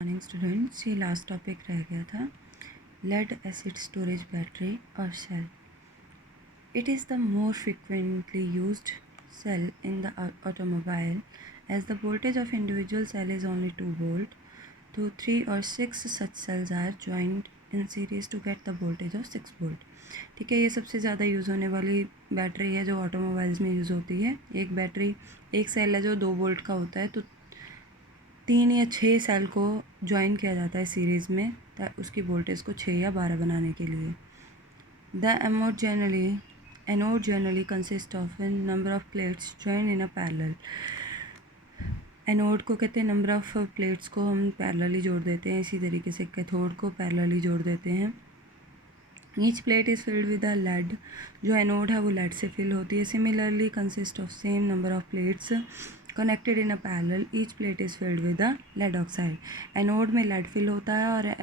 Morning students, ये last topic रह गया था लेड एसिड स्टोरेज बैटरी और cell. It is the more frequently used cell in the automobile as the voltage of individual cell is only 2 volt. So 3 or 6 such cells are joined in series to get the voltage of 6 volt. ठीक है, ये सबसे ज़्यादा use होने वाली battery है जो automobiles में यूज़ होती है. एक बैटरी एक सेल है जो 2 वोल्ट का होता है, तो 3 या 6 सेल को ज्वाइन किया जाता है सीरीज़ में उसकी वोल्टेज को 6 या 12 बनाने के लिए. The anode generally consist of A number of plates join in a parallel. Anode को कहते हैं नंबर ऑफ प्लेट्स को हम पैरेलली जोड़ देते हैं. इसी तरीके से कैथोड को पैरेलली जोड़ देते हैं. Each plate is filled with a lead. जो एनोड है वो लेड से फिल होती है. Similarly consist of same number of plates connected in a parallel. Each plate is filled with a lead oxide. Anode में लेड फिल होता है और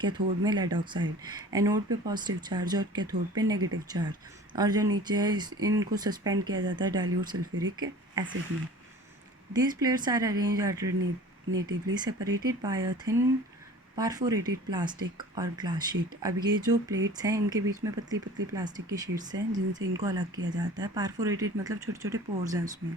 कैथोड में लेड ऑक्साइड. एनोड पे पॉजिटिव चार्ज और कैथोड पे नेगेटिव चार्ज. और जो नीचे है इनको सस्पेंड किया जाता है डाइल्यूट सल्फ्यूरिक एसिड में. These plates are arranged alternatively separated by a thin perforated plastic और glass sheet. अब ये जो प्लेट्स हैं इनके बीच में पतली पतली प्लास्टिक की शीट्स हैं जिनसे इनको अलग किया जाता है. परफोरेटेड मतलब छोटे छोटे पोर्स हैं उसमें.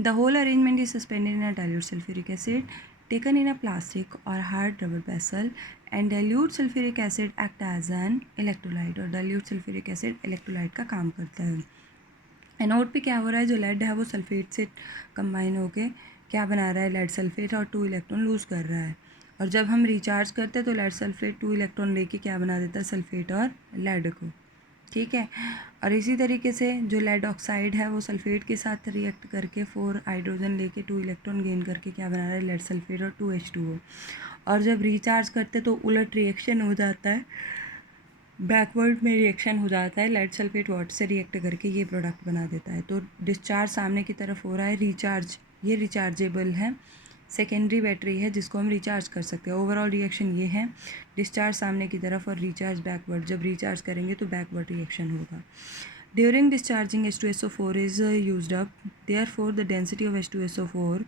The whole arrangement is suspended in a dilute sulphuric acid taken in a plastic और hard rubber vessel. And dilute sulphuric acid act as an electrolyte. और डाइल्यूट सल्फ्यूरिक एसिड इलेक्ट्रोलाइट का काम करता है. एनोड पे क्या हो रहा है, जो लेड है वो सल्फेट से कंबाइन होके क्या बना रहा है, लेड सल्फेट, और 2 इलेक्ट्रॉन लूज़ कर रहा है. और जब हम रिचार्ज करते हैं तो लेड सल्फेट 2 इलेक्ट्रॉन लेके क्या बना देता है, सल्फेट और लेड को. ठीक है. और इसी तरीके से जो लेड ऑक्साइड है वो सल्फेट के साथ रिएक्ट करके 4 हाइड्रोजन लेके 2 इलेक्ट्रॉन गेन करके क्या बना रहा है, लेड सल्फेट और 2H2O. और जब रिचार्ज करते तो उलट रिएक्शन हो जाता है, बैकवर्ड में रिएक्शन हो जाता है. लेड सल्फेट वाटर से रिएक्ट करके ये प्रोडक्ट बना देता है. तो डिस्चार्ज सामने की तरफ हो रहा है. रिचार्ज ये रिचार्जेबल है, सेकेंडरी बैटरी है जिसको हम रिचार्ज कर सकते हैं. ओवरऑल रिएक्शन ये है, डिस्चार्ज सामने की तरफ और रिचार्ज बैकवर्ड. जब रिचार्ज करेंगे तो बैकवर्ड रिएक्शन होगा. During discharging H2SO4 is used up, therefore the density of H2SO4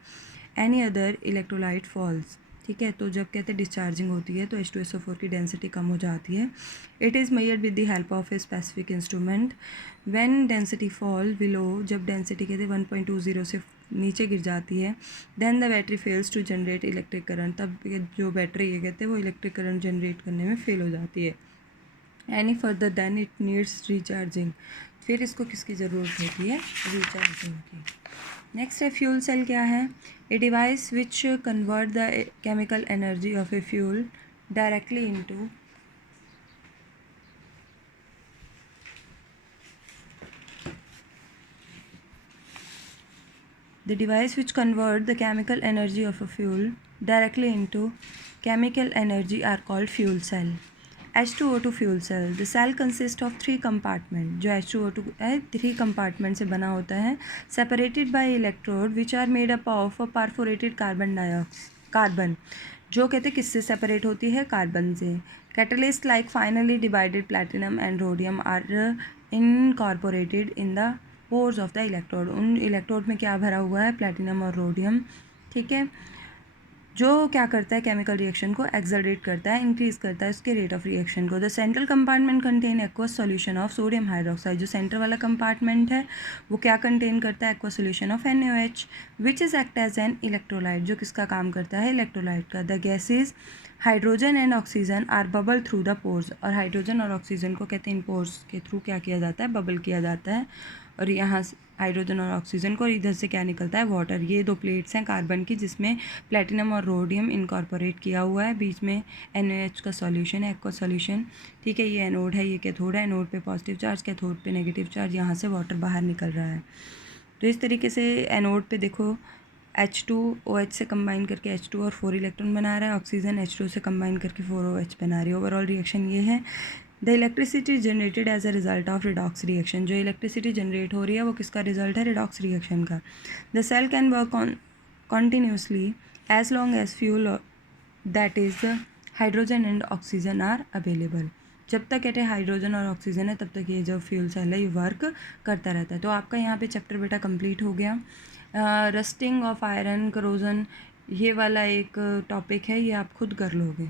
any other electrolyte falls. ठीक है. तो जब कहते हैं डिस्चार्जिंग होती है तो H2SO4 की डेंसिटी कम हो जाती है. It is measured with the help of a specific instrument. When density fall below, जब डेंसिटी कहते हैं 1.20 से नीचे गिर जाती है, then the battery fails to generate electric current. तब जो बैटरी ये कहते हैं वो इलेक्ट्रिक करंट जनरेट करने में फेल हो जाती है. Any further then it needs recharging. फिर इसको किसकी ज़रूरत होती है, रिचार्जिंग की. नेक्स्ट है फ्यूल सेल. क्या है, a device which convert the chemical energy of a fuel directly into the device which convert the chemical energy of a fuel directly into chemical energy are called fuel cell. H2O2 fuel cell. The cell consists of 3 compartments. जो H2O2 है 3 compartment से बना होता है, separated by electrode which are made up of a perforated carbon. जो कहते हैं किससे सेपरेट होती है, कार्बन से. Catalyst like finally divided platinum and rhodium are incorporated in the pores of the electrode. उन इलेक्ट्रोड में क्या भरा हुआ है, प्लेटिनम और रोडियम. ठीक है. जो क्या करता है, केमिकल रिएक्शन को एक्सेलरेट करता है, इंक्रीज करता है उसके रेट ऑफ रिएक्शन को. The central compartment contain aqueous solution of sodium hydroxide. जो सेंटर वाला कंपार्टमेंट है वो क्या कंटेन करता है, aqueous solution of NaOH which is act as an electrolyte. जो किसका काम करता है, इलेक्ट्रोलाइट का. The gases hydrogen and oxygen are bubble through the pores. और हाइड्रोजन और ऑक्सीजन को कहते हैं इन पोर्स के थ्रू क्या किया जाता है, बबल किया जाता है. और यहाँ हाइड्रोजन और ऑक्सीजन को, और इधर से क्या निकलता है, वाटर. ये 2 प्लेट्स हैं कार्बन की जिसमें प्लेटिनम और रोडियम इनकॉर्पोरेट किया हुआ है. बीच में NaOH का सॉल्यूशन है, एक्वा सॉल्यूशन. ठीक है. ये एनोड है, ये कैथोड है. एनोड पे पॉजिटिव चार्ज, कैथोड पे नेगेटिव चार्ज. यहाँ से वाटर बाहर निकल रहा है. तो इस तरीके से एनोड पे देखो H2OH से कंबाइन करके H2 और 4 इलेक्ट्रॉन बना रहा है. ऑक्सीजन H2 से कंबाइन करके 4OH बना रही है. ओवरऑल रिएक्शन ये है. The electricity generated as a result of redox reaction. जो इलेक्ट्रिसिटी जनरेट हो रही है वो किसका रिजल्ट है, रिडॉक्स रिएक्शन का. The cell can work on continuously as long as fuel that is hydrogen and oxygen are available. जब तक कहते हैं हाइड्रोजन और ऑक्सीजन है तब तक ये जो फ्यूल सेल है ये वर्क करता रहता है. तो आपका यहाँ पे चैप्टर बेटा कंप्लीट हो गया. रस्टिंग ऑफ आयरन, करोजन, ये वाला एक टॉपिक है, ये आप खुद कर लोगे।